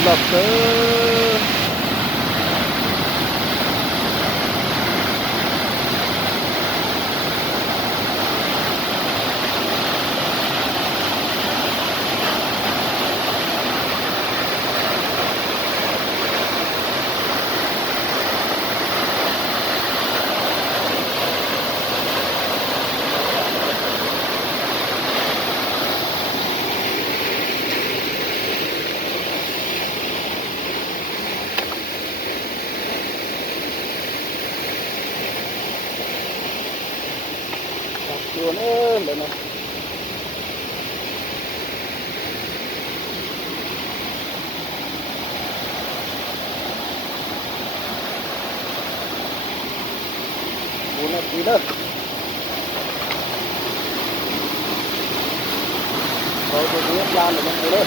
lobster. Luôn ơi, đây này. Bốn là tí nữa. Rồi tôi biết làm được một lên.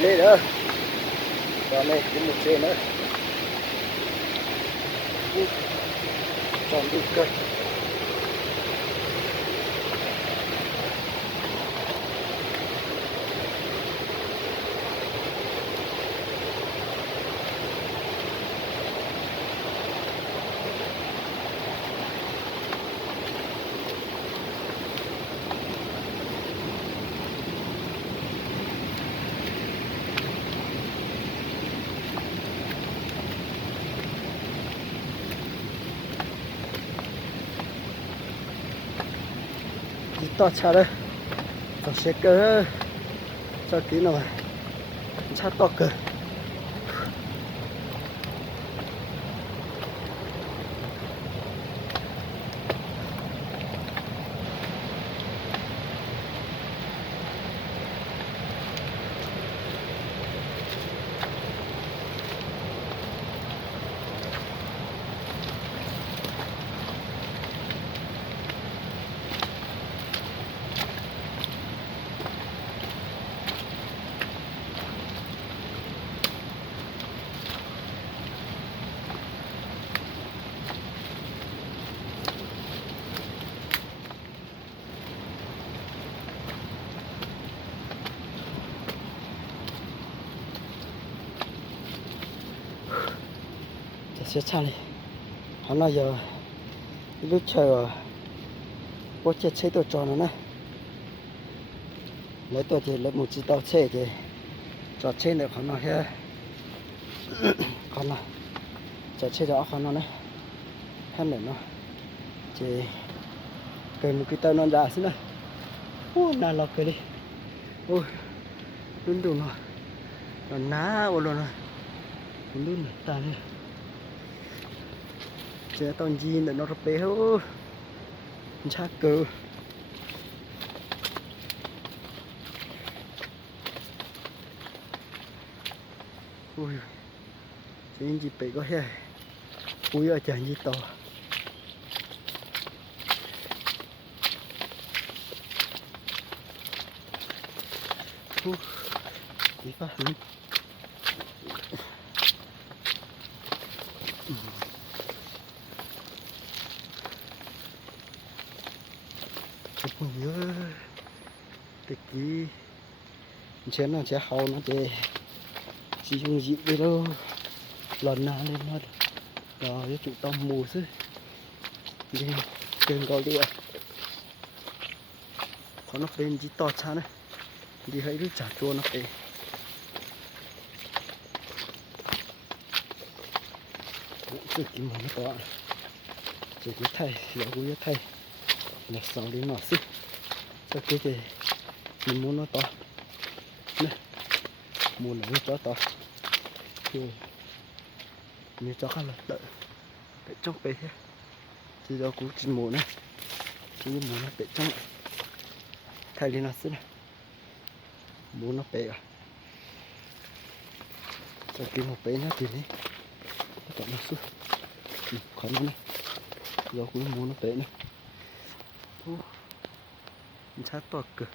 Lên nữa. Còn đây cái một trên nữa. Tròn đủ cây. To chả đây, tao sẽ cơ cho tí nào mà chả to cơ. sẽ chăn đi họ nói giờ lúc chờ bố chết xe tôi cho nó nè lấy tôi thì lấy một chiếc tàu xe thì cho trên được họ nói ha còn là cho xe đó họ nói này hắn để nó thì cần một cái tàu non ra xí này ô nào lọc cái đi ôi đun đủ rồi nó ná ô rồi đun ta này chế tàu gì để nó rập bể ô chắc cơ ui cái gì bể có he ui ở chẳng gì to đi phát luôn chụp nhớ tịch gì chén là chén hầu nó chỉ dùng dịu đi đâu lần nào lên mất rồi cái trụ tông mù chứ đi trên cầu đi có nó bên chỉ to chán này đi hãy đứa trả chua nó về cứ kiếm nó to chỉ cái thay giờ cũng thay là sau đến nó xí cho cái gì mình muốn nó to nè muốn nó cho to thì như cho khá là đợi để trong bể thế thì giờ cũng chỉ muốn này chỉ muốn nó bể trong thay lên nó xí này muốn nó bể à cho kiếm một bể nhá thì này nó còn nó xuống khó nó này giờ cũng muốn nó bể này chắc to cực